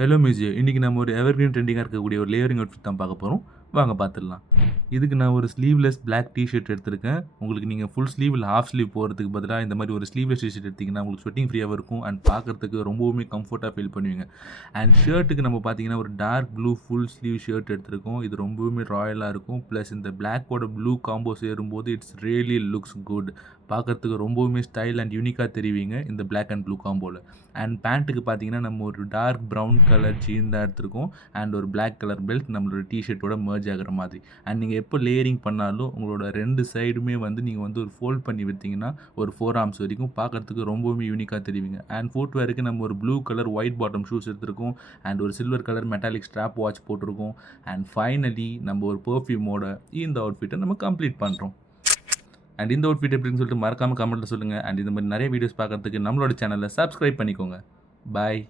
Hello museum, இன்றைக்கி நம்ம ஒரு எவர்கிரீன் ட்ரெண்டிங்காக இருக்கக்கூடிய ஒரு லேயரிங் அவுட்ஃபிட் தான் பார்க்க போகிறோம். வாங்க பார்த்துடலாம். இதுக்கு நான் ஒரு ஸ்லீவ்லெஸ் பிளாக் டிஷர்ட் எடுத்திருக்கேன். உங்களுக்கு நீங்கள் ஃபுல் ஸ்லீவ் இல்லை ஹாஃப் ஸ்லீவ் போகிறதுக்கு பதிலாக இந்த மாதிரி ஒரு ஸ்லீவ்லெஸ் டிஷர்ட் எடுத்திங்கன்னா உங்களுக்கு ஸ்வெட்டிங் ஃப்ரீயாக இருக்கும் அண்ட் பார்க்குறதுக்கு ரொம்பவுமே கம்ஃபர்ட்டாக ஃபீல் பண்ணுவீங்க. அண்ட் ஷர்ட்டுக்கு நம்ம பார்த்தீங்கன்னா ஒரு dark blue full sleeve shirt எடுத்திருக்கோம். இது ரொம்பவுமே ராயலாக இருக்கும். ப்ளஸ் இந்த பிளாக்கோட ப்ளூ காம்போ சேரும்போது இட்ஸ் ரியலி லுக்ஸ் குட். பார்க்குறதுக்கு ரொம்பவுமே ஸ்டைல் அண்ட் யூனிக்காக தெரிவிங்க இந்த பிளாக் அண்ட் ப்ளூ காம்போவில். அண்ட் பேண்ட்டுக்கு பார்த்தீங்கன்னா நம்ம ஒரு டார்க் ப்ரௌன் கலர் ஜீன் தான் எடுத்திருக்கோம் அண்ட் ஒரு பிளாக் கலர் பெல்ட் நம்மளோட டிஷர்ட்டோட மர்ஜ் ஆகிற மாதிரி. அண்ட் நீங்கள் எப்போ லேயரிங் பண்ணாலும் உங்களோட ரெண்டு சைடுமே நீங்கள் ஒரு ஃபோல்ட் பண்ணி விற்றீங்கன்னா ஒரு 4 ஆர்ம்ஸ் வரைக்கும் பார்க்குறதுக்கு ரொம்பவுமே யூனிக்காக தெரிவிங்க. அண்ட் ஃபுட்வேருக்கு நம்ம ஒரு blue colour white bottom shoes எடுத்திருக்கோம் அண்ட் ஒரு silver colour metallic strap watch போட்டிருக்கோம். அண்ட் ஃபைனலி நம்ம ஒரு பெர்ஃப்யூமோட இந்த அவுட்ஃபிட்டை நம்ம கம்ப்ளீட் பண்ணுறோம். அண்ட் இந்த அவுட்ஃபிட் எப்படின்னு சொல்லிட்டு மறக்காமல் கமெண்ட்டில் சொல்லுங்கள். அண்ட் இந்த மாதிரி நிறைய வீடியோஸ் பார்க்குறதுக்கு நம்மளோட சேனலை சப்ஸ்கிரைப் பண்ணிக்கோங்க. பாய்.